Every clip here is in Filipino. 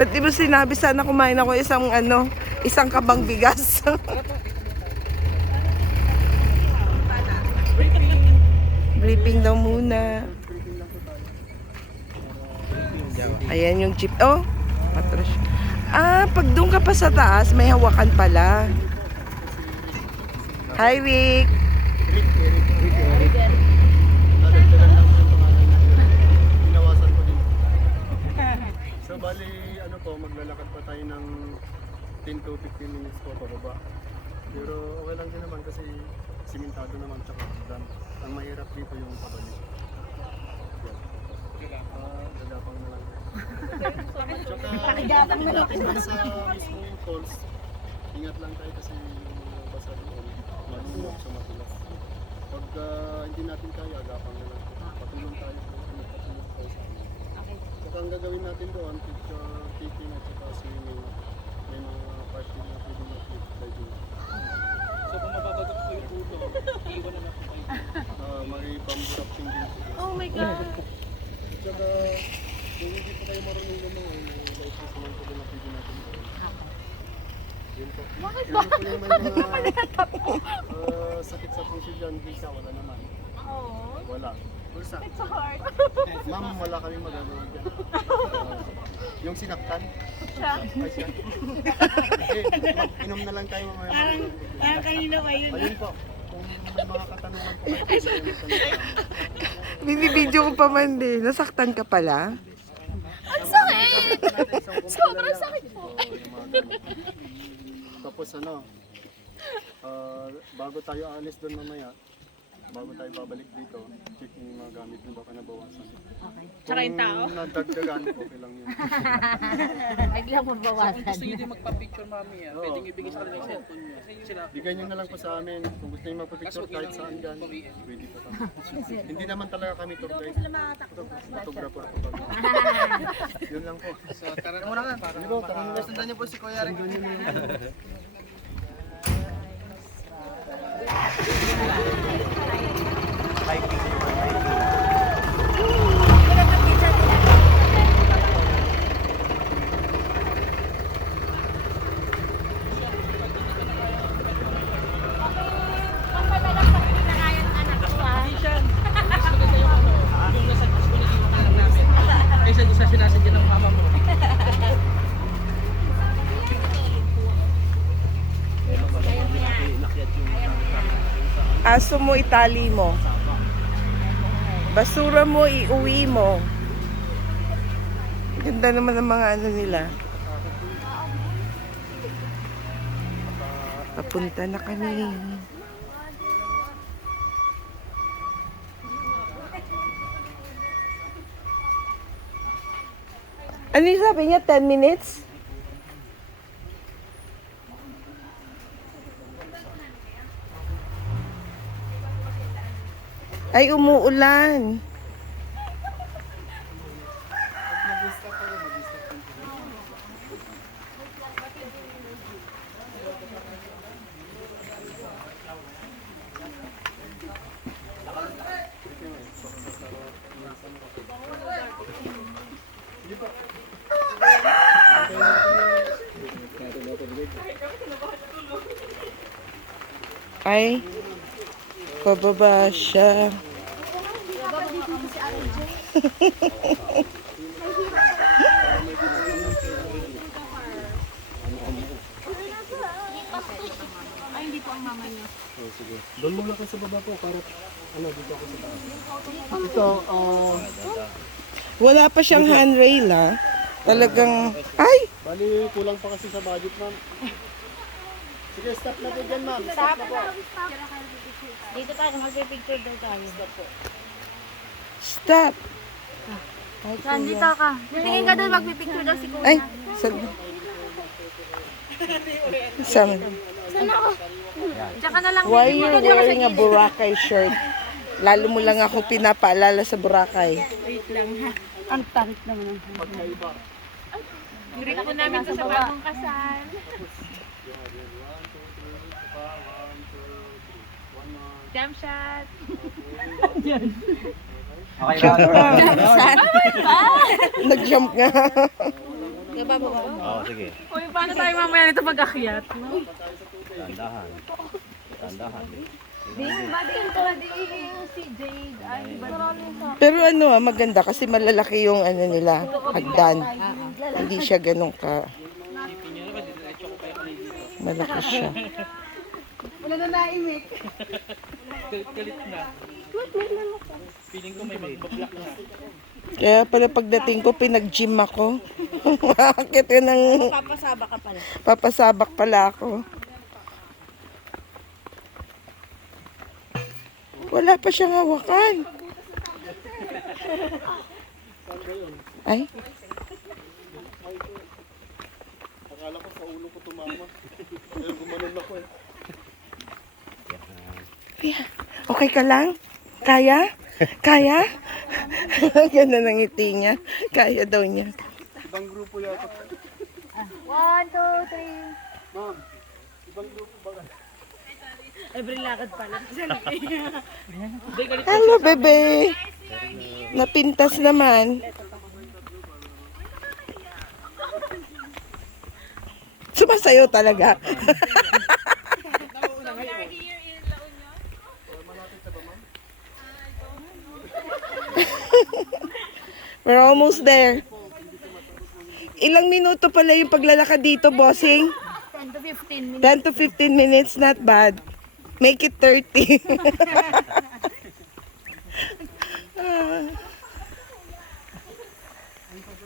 Ba't di mo sinabi sana kumain ako isang kabang bigas? Briefing daw muna. Ayan yung jeep. Oh, patras. Pag doon ka pa sa taas, may hawakan pala. Hi, Rick. Ginawasan ko din. So, bali, maglalakad pa tayo ng 10 to 15 minutes po pababa. Pero okay lang din naman kasi simentado naman tsaka dam. Ang mahirap dito yung pabalik. Gagapang na lang. Tsaka, pagdating sa mismong falls, ingat lang tayo kasi yung mga basa doon, marunong sa matulas. Pag hindi natin kaya, agapang na lang. Patulong tayo kung ano patulong tayo sa amin. Tsaka ang gagawin natin doon, taking at saka swimming, may mga party na pwede mag-flip diving. So kung mababagot po yung ulo, iiwan na lang po kayo. May bamboo rafting din po. Oh my God! Tsaka, kung hindi po kayo marunong lumangoy, may license naman po din na pwede natin doon. Yun po. Bakit Yun po yung may mga sakit sa puso dyan, visa, wala naman. Oh, Wala. Bulsa. it's so hard. Ma'am, wala kami magagawa dyan. Yung sinaktan, Siya? ay siya. Inom na lang tayo mamaya. Parang kanina pa yun. Ayun po. Kung may mga katanungan po kayo, pwede kayo magtanong. Binibidyo ko pa man din. Nasaktan ka pala. Ang sakit! Sobrang sakit po. Tapos bago tayo alis doon mamaya, bago tayo babalik dito, check yung mga gamit mo baka nabawasan. Okay. Tsaka yung tao? Kung nadagdagan, okay lang yun. Biglang Kung mabawasan. gusto nyo din magpa-picture mamaya, pwedeng ibigay sa kanila yung cellphone nyo. Sila, Bigay nyo na lang po sa amin. Kung gusto nyo magpapicture kahit saan dyan, pwede po kami. Hindi naman talaga kami tour guide. Photographer po kami. Yun lang po. so tara na muna nga. Sige po, tara na. Sundan niyo po si Kuya Rick. Kaysa doon sa sinasadya ng mama mo. Aso mo, itali mo. Basura mo, iuwi mo. Ganda naman ang mga nila. Papunta na kami. Ano yung sabi niya? 10 minutes? Ay, umuulan. Ay, pababa siya. Ay, hindi po ang mama niyo. Sige. Doon muna kayo sa baba po para dito ako sa taas. Ito, Wala pa siyang handrail, ha? Talagang, ay! bali kulang pa kasi sa budget, ma'am. Sige, stop na po dyan, ma'am. Stop na po. Dito tayo, magpipicture daw tayo. Stop! Saan, dito ka. Tingin ka doon, magpipicture daw si Kuya. Ay! Saan? Saan ako? Diyan ka na lang. Why you're wearing a Boracay shirt? Lalo mo lang ako pinapaalala sa Boracay. Wait lang ha. Ang tarik naman ang Pagkaiba. Direct ko namin sa bagong kasal. Jump shot. Jump nga. Nag-jump nga. Oo, sige. Uy, paano tayo mamaya nito pag-akyat? Tandahan. Tandahan. Si Jade. Ay, maraming sa... Pero ano maganda kasi malalaki yung ano nila, hagdan. Hindi siya ganun ka. Malaki siya. Galit na. Feeling ko may magbablock na. Kaya pala pagdating ko, pinag-gym ako. Bakit yun ang... Papasaba ka pala. Papasabak pala ako. Wala pa siyang hawakan. Ay, Akala ko sa ulo ko tumama. Kaya gumanon ako eh. okay ka lang? Kaya? Kaya? Ganda ng ngiti niya. Kaya daw niya. Ibang grupo yata. 1, 2, 3. Ma'am, ibang grupo ba? Every lakad pala. Hello, bebe. Napintas naman. Sumasayo talaga. We're almost there. Ilang minuto pala yung paglalakad dito, bossing? 10 to 15 minutes. 10 to 15 minutes, not bad. Make it 30.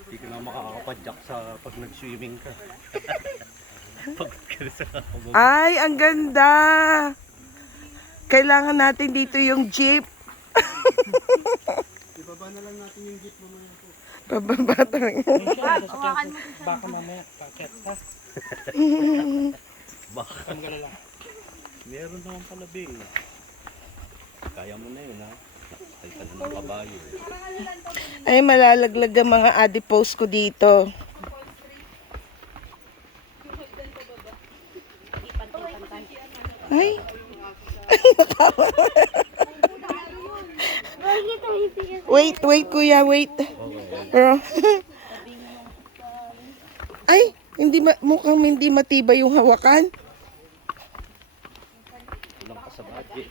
Hindi ka na makakapadyak sa pag nag-swimming ka. Pag ka sa kabog. Ay, ang ganda. Kailangan natin dito yung jeep. Ibaba na lang natin yung jeep mamaya po. Pababa talaga. Baka mamaya, paket ha? Baka. Ang galala. Meron naman pala, be. Kaya mo na yun, ha? Sakay ka na ng kabayo. Ay, malalaglag ang mga adipose ko dito. Ay. Wait, kuya, wait. Pero, ay, mukhang hindi matibay yung hawakan. Walang ka sa budget.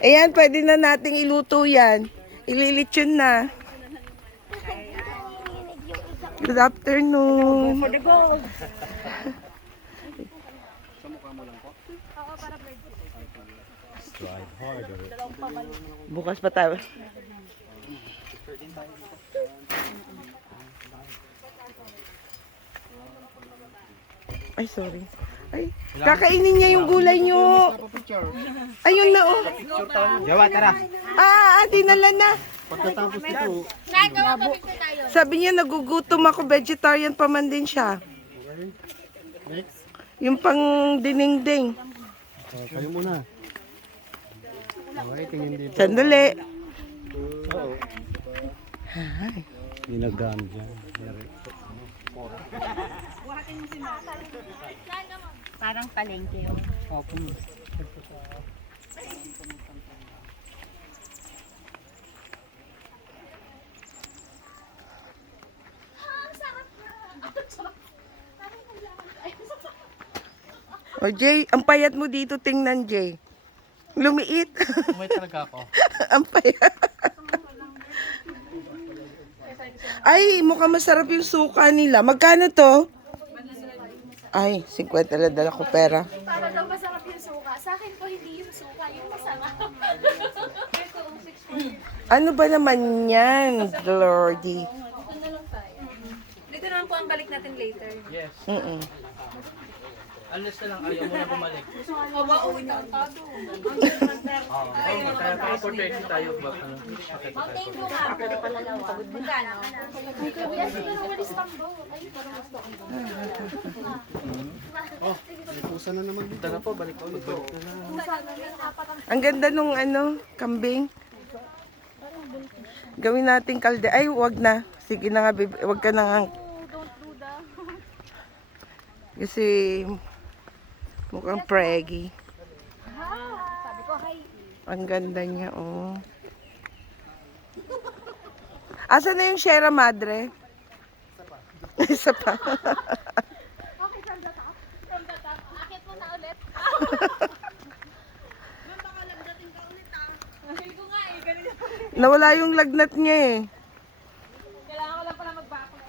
Ayan, pwede na nating iluto yan. Ililitsyon na. Good afternoon. For the gold. Strive harder. Bukas pa tayo. Ay, sorry. Ay, kakainin niya yung gulay niyo. Picture. Ayun na, oh. Jawa, tara. Dinala na. Pagkatapos nito, Sabi niya, nagugutom ako. Vegetarian pa man din siya. okay. Next. Yung pang dinengdeng. Kayo muna. Okay, tingin dito. Sandali. Oo. Ginagano dyan. Parang palengke. O, Jay, ang payat mo dito, tingnan, Jay. Lumiit. May talaga ako. Ang payat. Ay, mukhang masarap yung suka nila. Magkano to? Ay, 50 lang dala ko pera. Para daw masarap yung suka. Sa akin po hindi yung suka, yung masarap. Ito, 6 Ano ba naman yan, Lordy? Dito naman po ang balik natin later. Yes. Mm-mm. Unless na lang ayaw mo na bumalik. O ba, uwi na ang tado. Kaya for 30 tayo ba? Ano? Mountain Dew nga po, dalawa. Magkano? Yes, pero walis tambo. Ay, parang gusto ko. May pusa na naman dito. Tara po, balik ko ulit. Ang ganda nung kambing. Gawin natin kalde. Ay, wag na. Sige na nga, baby. Wag ka na nga. Kasi mukhang preggy. Sabi ko, hi. Ang ganda niya, oh. Asa na yung Sierra Madre? Isa pa. Okay, from the top. From the top. Akit mo na ulit. Feel ko nga eh, ganito. Nawala yung lagnat niya eh. Kailangan ko lang pala mag-backless.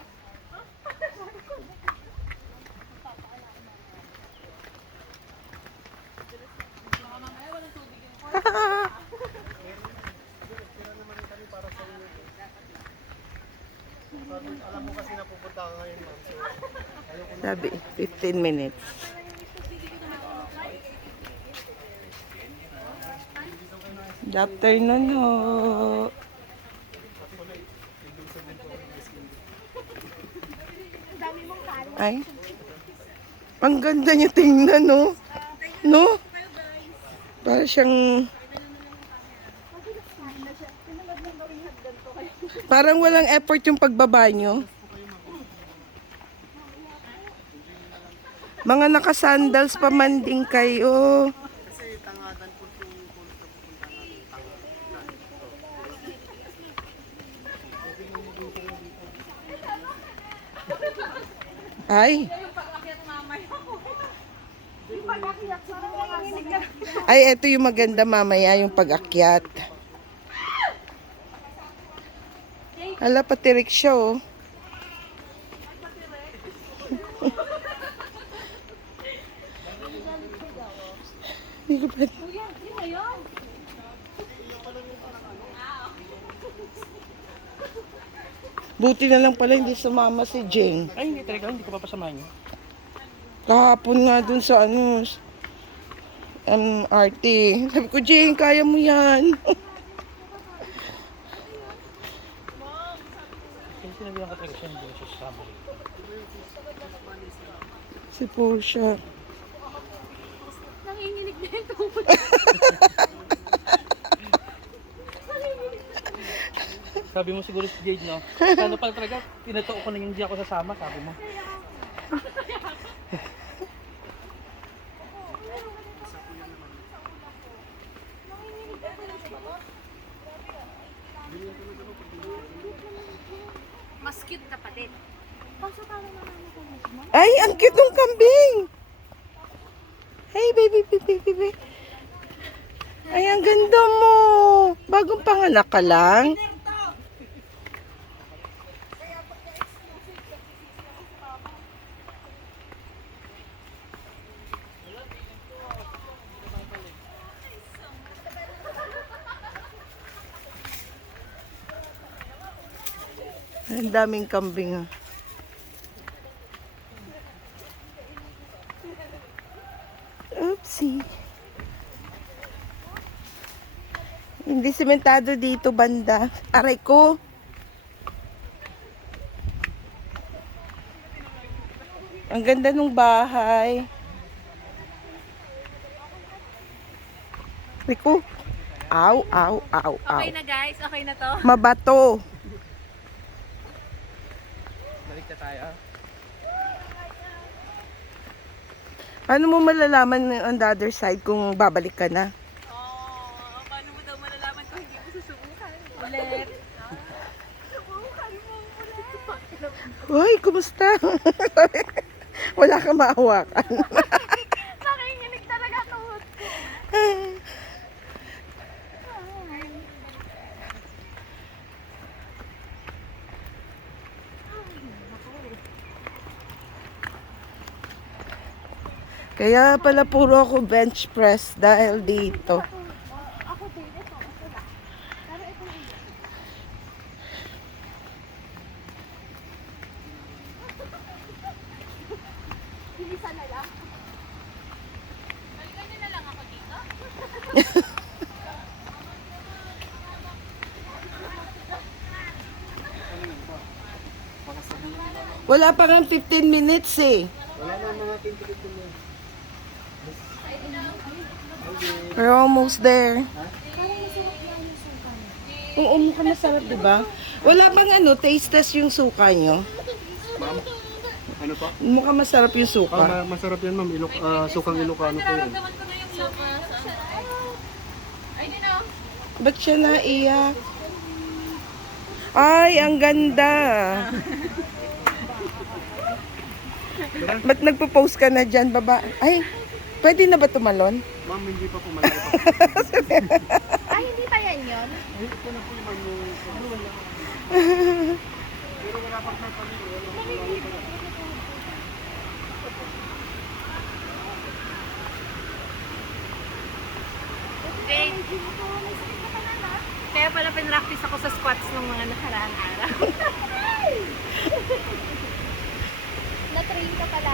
Alam mo kasi napupunta ka ngayon, ma'am. So, Sabi, 15 minutes. Good afternoon ho. Ay, ang ganda niya tingnan, no? No? Para siyang... Parang walang effort yung pagbaba nyo. Mga naka-sandals pa man din kayo. kasi tangadan po yung polis na pupunta natin. Tangadan. Ay. Ay, eto yung maganda mamaya, yung pag-akyat. Hala, patirik siya, oh. Hindi ko pa... Buti na lang pala hindi sumama si Jeng. Ay, hindi talaga, hindi ko papasamahan yun. Kahapon nga dun sa ano, MRT. Sabi ko, Jeng, kaya mo yan. Kasi sinabihan ko talaga siya, hindi ko siya sasama. Si Portia. Nanginginig na yung tuhod. Sabi mo siguro si Jade, no? Ano pala talaga, pinatoo ko na yung hindi ako sasama, sabi mo. Mas cute ka pa din. Kaso parang naman mo. Ay, ang cute ng kambing. Hey, baby, baby, baby. Ay, ang ganda mo. Bagong panganak ka lang. Ang daming kambing. Oopsie. Hindi sementado dito banda. Aray ko. Ang ganda ng bahay. Aray ko. Aw, aw, aw, aw. Okay na guys, okay na to. Mabato. Balik na tayo. Paano mo malalaman on the other side kung babalik ka na? Oh, paano mo daw malalaman kung hindi mo susubukan? Ulit. Subukan mo ulit. Uy, kumusta? Wala ka maawakan. Nakinginig talaga tuhod ko. Kaya pala puro ako bench press dahil dito. Ako din, ito, ito lang. Pero ito hindi. Bilisan na lang. Balikan niyo na lang ako dito. Wala pa nga 15 minutes eh. Wala na mga 20-15 minutes. We're almost there. Oo, mukhang masarap, di ba? Wala bang ano, taste test yung suka nyo? Ma'am, ano pa? Mukhang masarap yung suka. Masarap yan, ma'am. Sukang Ilocano po yan. Nararamdaman ko na yung sopa sa... Ay, din oh. Ba't siya naiyak? Ay, ang ganda. Ba't nagpo-post ka na dyan, baba? Ay, pwede na ba tumalon? Ma'am, hindi pa po malayo pa. Ay, hindi pa yan yun. Ito na po ma'am yung... Pero wala pang may pamilya. Okay. Kaya pala pinractice ako sa squats ng mga nakaraang araw. Na-train ka pala.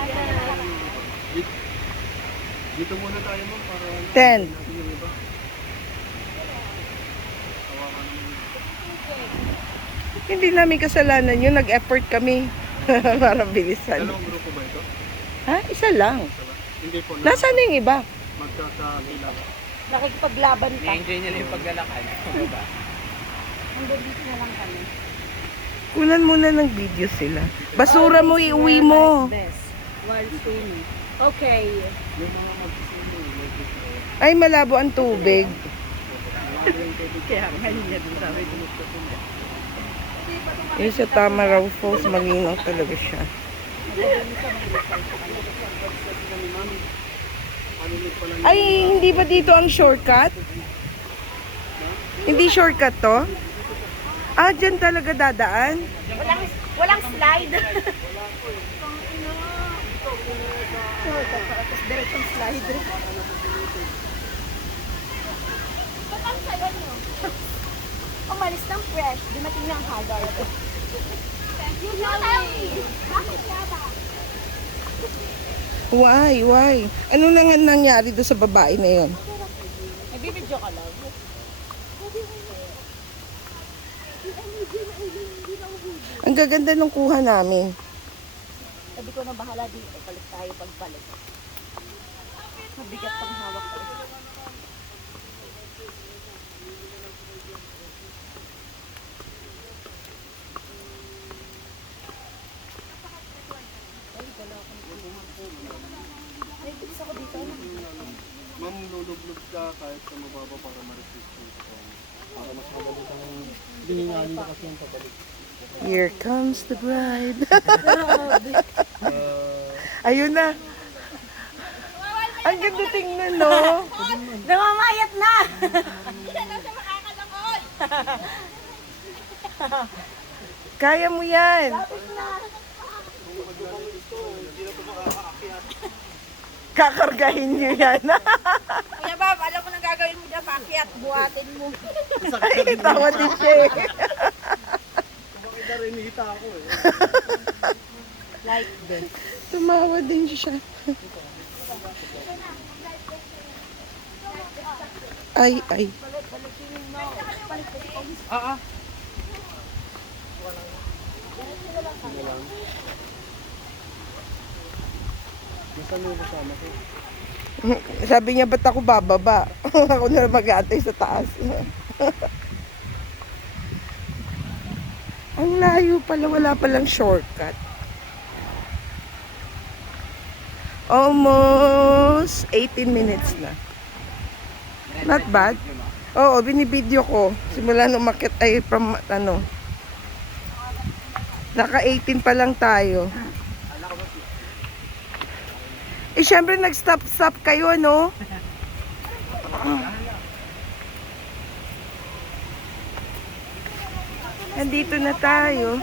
Dito muna tayo ma'am para... 10. natin yung iba. Hawakan naman. Hindi namin kasalanan yun. Nag-effort kami para bilisan. Dalawang grupo ba ito? Ha? Isa lang. Hindi po. Nasaan na yung iba? Magkakabila. Nakikipaglaban ka. Na-enjoy nila yung paglalakad. Diba? Hanggang dito na lang kami. Kunan muna ng video sila. Basura mo, iuwi mo. While swimming. Okay. Yung mga mag-swimming, Ay, malabo ang tubig. Kaya nga niya din sabi ko. Yung sa Tamaraw Falls, malinaw talaga siya. Ay, hindi ba dito ang shortcut? Hindi shortcut to? Ah, dyan talaga dadaan? Walang slide. Diretsong slide. Ba't ang sayo nyo? Umalis ng fresh. Dumating ng Haggard. You tell me. Bakit nga ba? Why? Ano na nga nangyari doon sa babae na yun? Nagbibidyo ka lang. Ang gaganda nung kuha namin. Sabi ko na bahala dito. Balik tayo pagbalik. Mabigat pang hawak ko. ma'am, lulublog ka kahit sa mababa para ma-refresh yung katawan. Para mas mabalik ang... Hindi nga nila kasi yung pabalik. Here comes the bride. Ayun na. Ang ganda tingnan, no? Namamayat na! Kaya mo yan. Kakargahin niyo yan. Kuya Bob, alam mo nang gagawin mo dyan, pakiat, buhatin mo. Ay, tawa din siya eh. Bakit na rin hita ako eh? Like this. Tumawa din siya. Ay. Nasaan yung kasama ko? Sabi niya, ba't ako bababa? Ako na lang mag-aantay sa taas. Ang layo pala, wala palang shortcut. Almost 18 minutes na. Not bad. Oo, binibideo ko. Simula nung umakyat ay from ano. Naka 18 pa lang tayo. Eh, syempre nag-stop kayo, no? Nandito na tayo.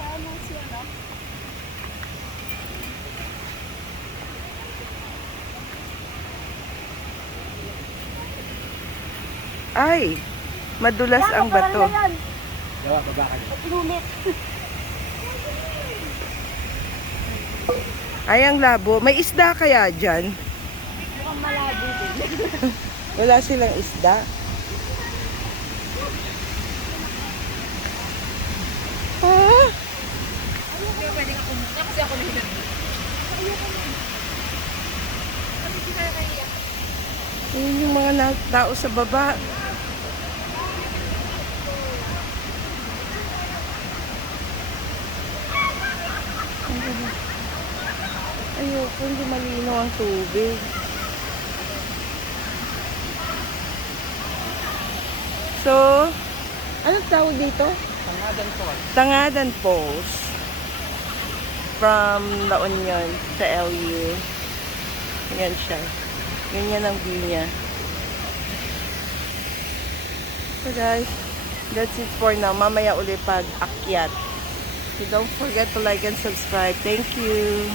Ay, madulas ang bato. Ay, ang labo. May isda kaya dyan? Wala silang isda. Ah, Pwede ka pumunta kasi ako na hinag. yun yung mga tao sa baba. Ayoko, hindi malinaw ang tubig. So, anong tawag dito? Tangadan po. Tangadan Post. From La Union sa LU. Yan siya. Ganyan ang view niya. So guys, that's it for now. Mamaya uli pag akyat. So don't forget to like and subscribe. Thank you.